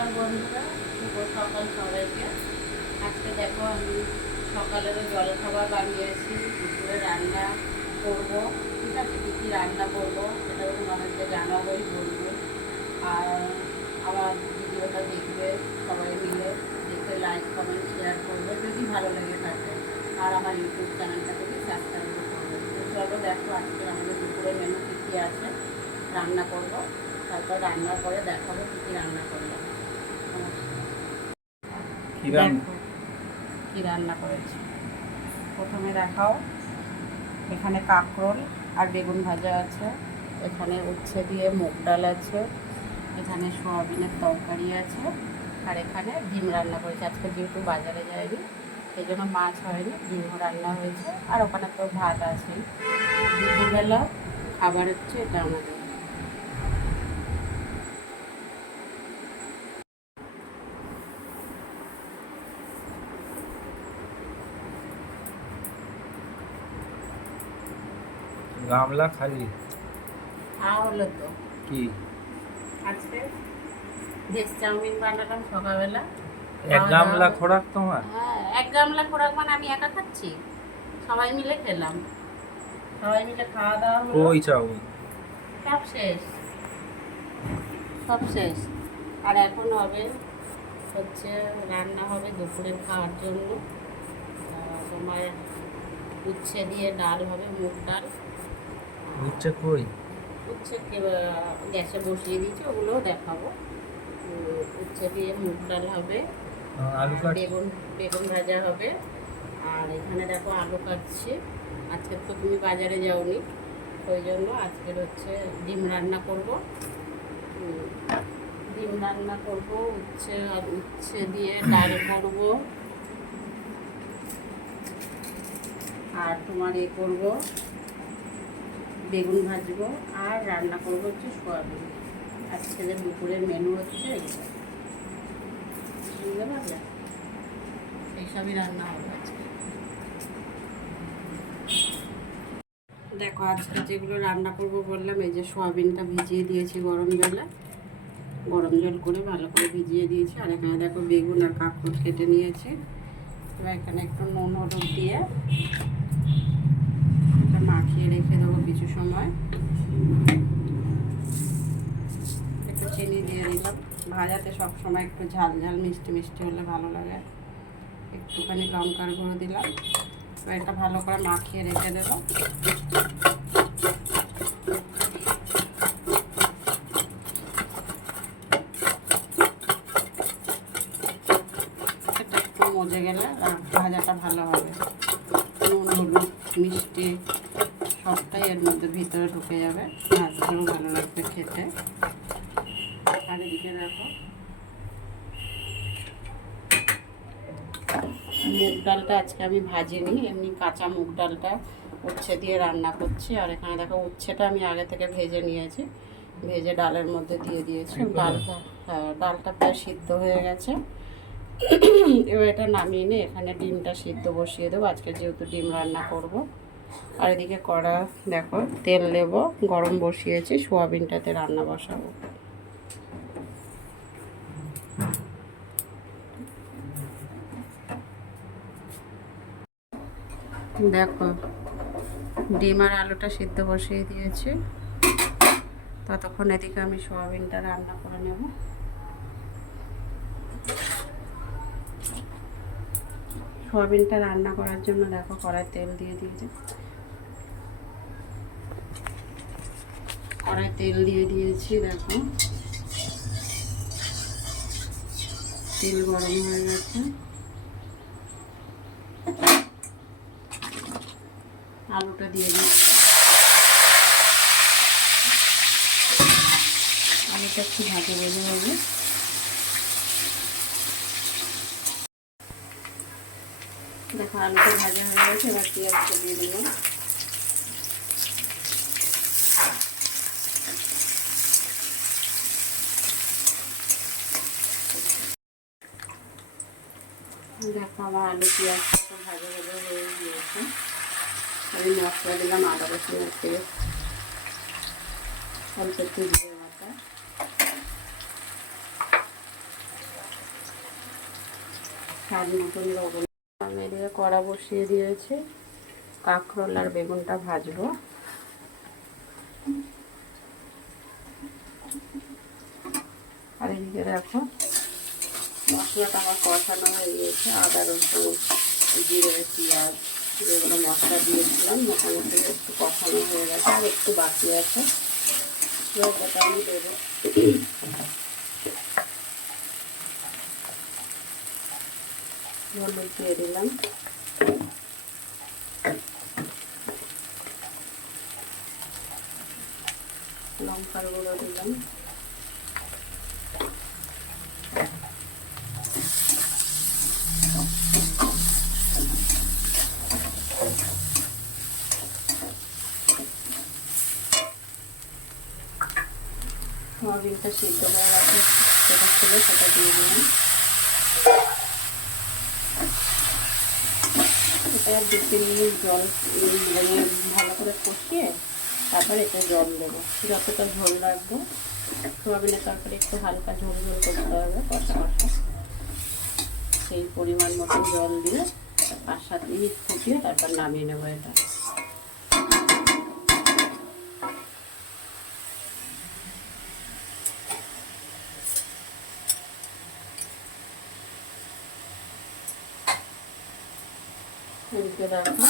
নমস্কার বন্ধুরা, শুভ সকাল সবাইকে। আজকে দেখো আমি সকালেরও জলখাবার বানিয়েছি, দুপুরে রান্না করব। ঠিক আছে, কী কী রান্না করবো সেটাও তোমাদেরকে জানাবোই, বলবো। আর আমার ভিডিওটা দেখবে সবাই মিলে, দেখে লাইক কমেন্ট শেয়ার করবে যদি ভালো লেগে থাকে। আর আমার ইউটিউব চ্যানেলটাকে সাবস্ক্রাইব করবে। তো চলো দেখো আজকে আমাদের দুপুরে মেনু কী কী আছে, রান্না করব। তারপর রান্নার পরে দেখাবো কী কী রান্না করলাম। দেখো কী রান্না করেছি। প্রথমে দেখাও, এখানে কাঁকরোল আর বেগুন ভাজা আছে, এখানে উচ্ছে দিয়ে মুগ ডাল আছে, এখানে সোয়াবিনের তরকারি আছে, আর এখানে ডিম রান্না করেছি। আজকে যেহেতু বাজারে যায়নি সেই জন্য মাছ হয়নি, ডিমও রান্না হয়েছে। আর ওখানে তো ভাত আছে। দুপুরবেলা খাবার হচ্ছে এটা আমাদের। গামলা খালি হলো তো কি আজকে ভেজ চাউমিন বানালাম সকালবেলা। এক গামলা খোরাক তোমার? হ্যাঁ, এক গামলা খোরাক মানে আমি একা খাচ্ছি, সবাই মিলে খেলাম। সবাই মিলে খাওয়া দাওয়া হলো। ওই চাউমিন সব শেষ, সব শেষ। আর এখন হবে হচ্ছে রান্না হবে দুপুরের খাওয়ার জন্য। তোমার উচ্ছে দিয়ে ডাল হবে, মুগ ডাল। উচ্ছে কই? উচ্ছে গ্যাসে বসিয়ে দিয়েছি, ওগুলোও দেখাবো। উচ্ছে দিয়ে মুগ ডাল হবে, আলু কাট বেগুন বেগুন ভাজা হবে। আর এখানে দেখো আলু কাটছি। আজকে তো তুমি বাজারে যাওনি, ওই জন্য আজকের হচ্ছে ডিম রান্না করব। ডিম রান্না করব, উচ্ছে দিয়ে ডাল করব। আর তোমার করব বেগুন ভাজবো, আর রান্না করব হচ্ছে সোয়াবিন। আজকে দুপুরের মেনু হচ্ছে এইটা, বুঝতে পারলে? এইসবই রান্না হবে আজকে। দেখো আজকে যেগুলো রান্না করব বললাম, এই যে সোয়াবিনটা ভিজিয়ে দিয়েছি গরম জলে, গরম জল করে ভালো করে ভিজিয়ে দিয়েছি। আর এখানে দেখো বেগুন আর কাঁকরোল কেটে নিয়েছি। এবার এখানে একটু নুন হলুদ দিয়ে এটা মাখিয়ে রেখে দেবো কিছু সময়। একটু চিনি দিয়ে দিলাম, ভাজাতে সব সময় একটু ঝাল ঝাল মিষ্টি মিষ্টি হলে ভালো লাগে। একটুখানি লঙ্কার গুঁড়ো দিলাম। এবার এটা ভালো করে মাখিয়ে রেখে দেবো। এটা একটু মজে গেলে ভাজাটা ভালো হবে। নুন হলুদ মিষ্টি সবটাই এর মধ্যে ভিতরে ঢুকে যাবে, ভাজতেও ভালো লাগবে খেতে। আর এদিকে দেখো মুগ ডালটা আজকে আমি ভাজিনি, এমনি কাঁচা মুগ ডালটা উচ্ছে দিয়ে রান্না করছি। আর এখানে দেখো উচ্ছেটা আমি আগে থেকে ভেজে নিয়েছি, ভেজে ডালের মধ্যে দিয়ে দিয়েছি। ডালটা প্রায় সিদ্ধ হয়ে গেছে। এবার এটা নামিয়ে নিয়ে এখানে ডিমটা সিদ্ধ বসিয়ে দেবো, আজকে যেহেতু ডিম রান্না করব। আর এদিকে কড়া দেখো তেল দেব, গরম বসিয়েছি, সোয়াবিনটাতে রান্না বসাবো। দেখো ডিম আর আলুটা সিদ্ধ বসিয়ে দিয়েছি, ততক্ষণ এদিকে আমি সোয়াবিনটা রান্না করে নেব। সোয়াবিনটা রান্না করার জন্য দেখো কড়াই তেল দিয়ে দিয়েছি, কড়াই তেল দিয়ে দিয়েছি। দেখো তেল গরম হয়ে গেছে, আলুটা দিয়ে দিচ্ছি। আলুটা একটু ভাজা ভাজা হবে। দেখো আলুটা ভাজা হয়ে গেছে, এবার পেঁয়াজটা দিয়ে দিলাম। দেখো আমার আলু পেঁয়াজটা ভাজা ভাজা হয়ে গিয়েছে। আমি মশলা দিলাম আদা রসুনের পেস্ট, অল্প একটু জিরে বাটা, স্বাদ মতন লবণ। আমি এদিকে কড়া বসিয়ে দিয়েছি, কাঁকরোল আর বেগুনটা ভাজবো। আর এদিকে দেখো মশলাটা আমার কষানো হয়ে গিয়েছে। আদা রসুন জিরে পেঁয়াজ যেগুলো মশলা দিয়েছিলাম মোটামুটি একটু কষানো হয়ে গেছে, আর একটু বাকি আছে, ওটা আমি দেবো। হলুদ দিয়ে দিলাম, লঙ্কার গুঁড়ো দিলাম, সয়াবিনটা সিদ্ধ করে রাখা সেটা ছিল, সেটা দিয়ে দিলাম। এটা 2-3 মিনিট জল মানে ভালো করে কষিয়ে তারপর এটা জল দেবো, যতটা ঝোল রাখবো। সয়াবিনের তরকারি একটু হালকা ঝোল ঝোল করতে হবে, কষা কষা, সেই পরিমাণ মতো জল দিয়ে 5-7 মিনিট ফুটিয়ে তারপর নামিয়ে নেবো এটা। এদিকে দেখো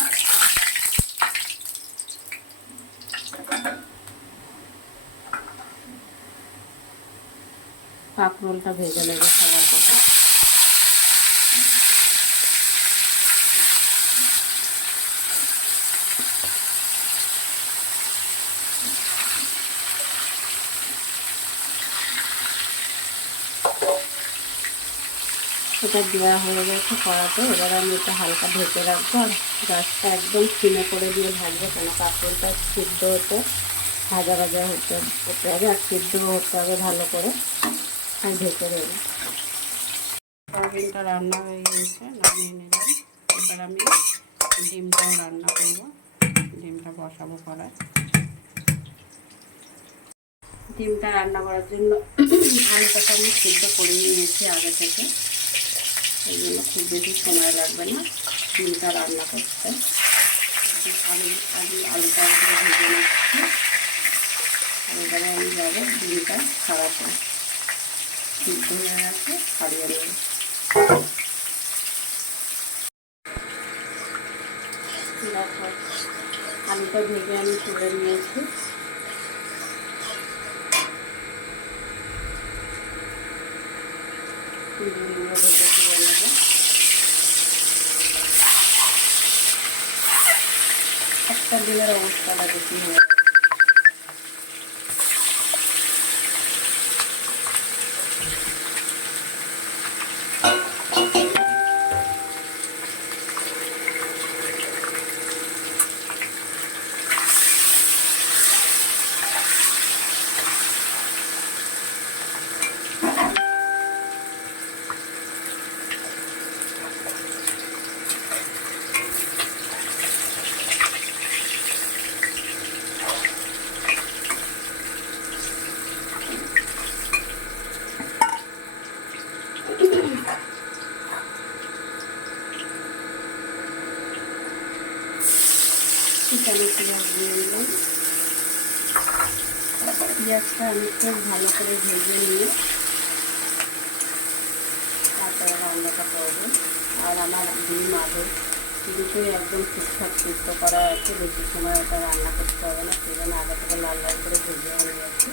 কাঁকরোলটা ভেজে নেবে সবার কথা। এটা দেওয়া হয়ে গেছে কড়াতে, এবার আমি এটা হালকা ঢেকে রাখবো আর গ্যাসটা একদম সিমে করে দিয়ে ভাজবো, কেন কাঁকরোলটা সিদ্ধ হতে ভাজা ভাজা হতে হবে আর সিদ্ধ হতে হবে ভালো করে, আর ঢেকে দেবো। সয়াবিনটা রান্না হয়ে গিয়েছে, নামিয়ে নিলাম। এবার আমি ডিমটাও রান্না করবো, ডিমটা বসাবো কড়ায়। ডিমটা রান্না করার জন্য আলুটাকে আমি সিদ্ধ করে নিয়েছি আগে থেকে, এই জন্য খুব বেশি সময় লাগবে না ডিমটা রান্না করতে। আলুটা ভেজে নিচ্ছি, এবারে আমি যাবো ডিমটা ছাড়াতে। সিদ্ধ হয়ে গেছে, ছাড়িয়ে নেব। দেখো আলুটা ভেজে আমি তুলে নিয়েছি। ডিমগুলো ভেজে তুলে নেব। একটা ডিমের অবস্থাটা বেশি হয়ে গেছে। আমি পেঁয়াজ দিয়ে দিলাম। পেঁয়াজটা আমি খুব ভালো করে ভেজে নিয়ে তারপরে রান্নাটা করবো। আর আমার ডিম আলু দুটোই একদম ঠিকঠাক সিদ্ধ করা আছে, বেশি সময় ওটা রান্না করতে হবে না, সেই জন্য আগে থেকে লাল লাল করে ভেজে হয়ে গেছে।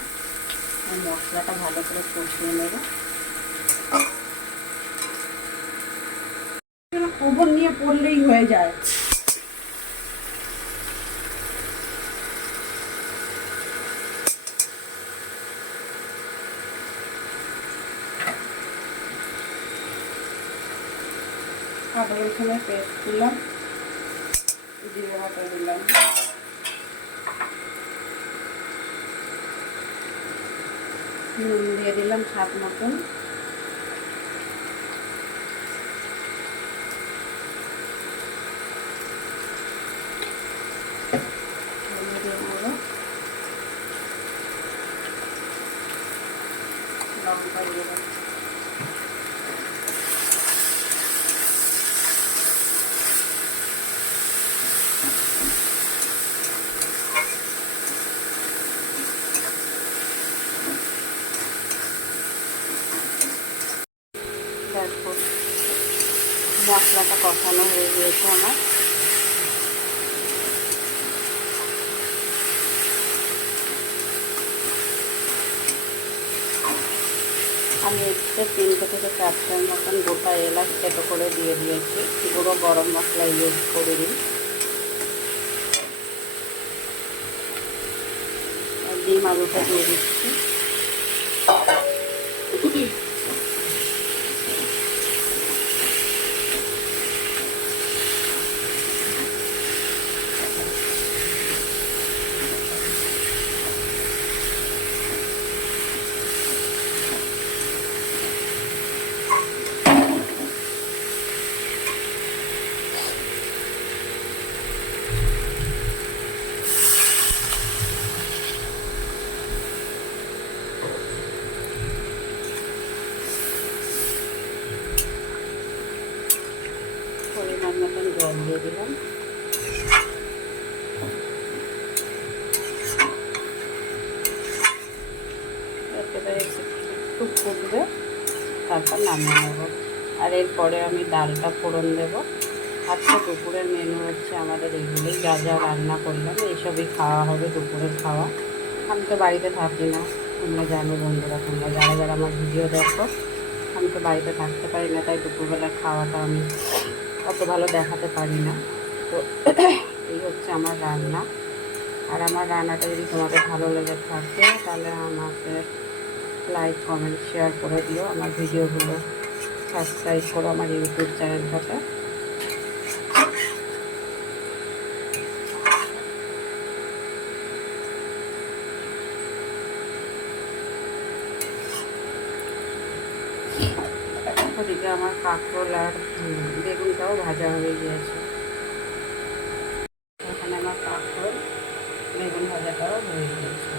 আর মশলাটা ভালো করে কষিয়ে নেব। খবর নিয়ে পড়লেই হয়ে যায়। আদা রসুনের পেস্ট দিলাম, জিরে বাটা দিলাম, নুন দিয়ে দিলাম স্বাদ মতন, লঙ্কা দিয়ে মশলাটা কষানো হয়ে গিয়েছে আমার। আমি এতে 3 থেকে 4টার মতন গোটা এলাচ থেতো করে দিয়ে দিয়েছি, গুঁড়ো গরম মশলা ইউজ করিনি। ডিম আলুটা দিয়ে দিচ্ছি। পরিমাণ মতন জল দিয়ে দিলাম। একেবারে একটু ফুটবে, তারপর নামিয়ে নেব। আর এরপরে আমি ডালটা ফোড়ন দেব। আজকে দুপুরের মেনু হচ্ছে আমাদের এইগুলোই, যা যা রান্না করলাম এইসবই খাওয়া হবে দুপুরের খাওয়া। আমি তো বাড়িতে থাকি না, তোমরা জানো বন্ধুরা, তোমরা যারা যারা আমার ভিডিও দেখো, আমি তো বাড়িতে থাকতে পারি না, তাই দুপুরবেলার খাওয়াটা আমি অত ভালো দেখাতে পারি না। তো এই হচ্ছে আমার রান্না। আর আমার রান্নাটা যদি তোমাদের ভালো লেগে থাকে তাহলে আমাকে লাইক কমেন্ট শেয়ার করে দিও। আমার ভিডিওগুলো সাবস্ক্রাইব করো আমার ইউটিউব চ্যানেলটাতে। ওদিকে আমার কাঁকরোল আর বেগুনটাও ভাজা হয়ে গিয়েছে। এখানে আমার কাঁকরোল বেগুন ভাজাটাও হয়ে গিয়েছে।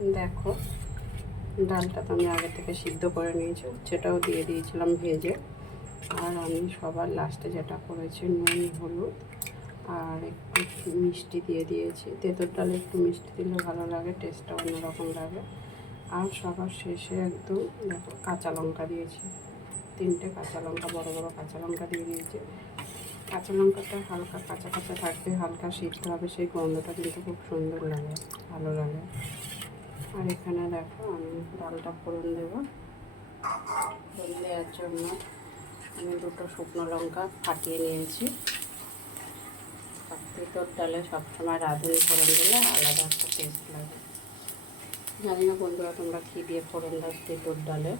দেখো ডালটা তো আমি আগে থেকে সিদ্ধ করে নিয়েছি, উচ্ছেটাও দিয়ে দিয়েছিলাম ভেজে। আর আমি সবার লাস্টে যেটা করেছি, নুন হলুদ আর একটু মিষ্টি দিয়ে দিয়েছি। তেঁতুল ডালে একটু মিষ্টি দিলে ভালো লাগে, টেস্টটা অন্যরকম লাগে। আর সবার শেষে একদম দেখো কাঁচা লঙ্কা দিয়েছি, 3টে কাঁচা লঙ্কা, বড় বড় কাঁচা লঙ্কা দিয়ে দিয়েছি। কাঁচা লঙ্কাটা হালকা কাঁচা কাঁচা থাকবে, হালকা সিদ্ধ হবে, সেই গন্ধটা কিন্তু খুব সুন্দর লাগে, ভালো লাগে। আর এখানে দেখো আমি ডালটা ফোড়ন দেবো। ফোড়ন দেওয়ার জন্য আমি 2টো শুকনো লঙ্কা ফাটিয়ে নিয়েছি। তেঁতুল ডালে সবসময় রাঁধুনি ফোড়ন দিলে আলাদা একটা টেস্ট লাগে। জানি না বন্ধুরা তোমরা কী দিয়ে ফোড়ন দাও তেঁতুল ডালে,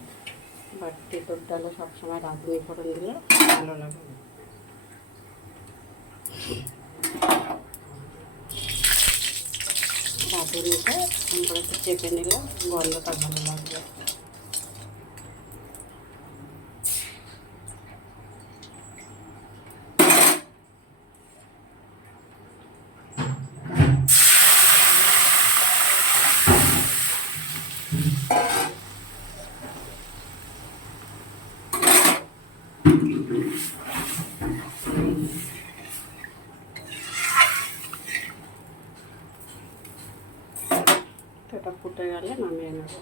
বাট তেঁতুল ডালে সবসময় রাঁধুনি ফোড়ন দিলে ভালো লাগে। রাঁধুনিটা এরকম করে একটু চেপে নিলে গন্ধটা ভালো লাগবে। তো এটা ফুটে গেলে নামিয়ে নেব।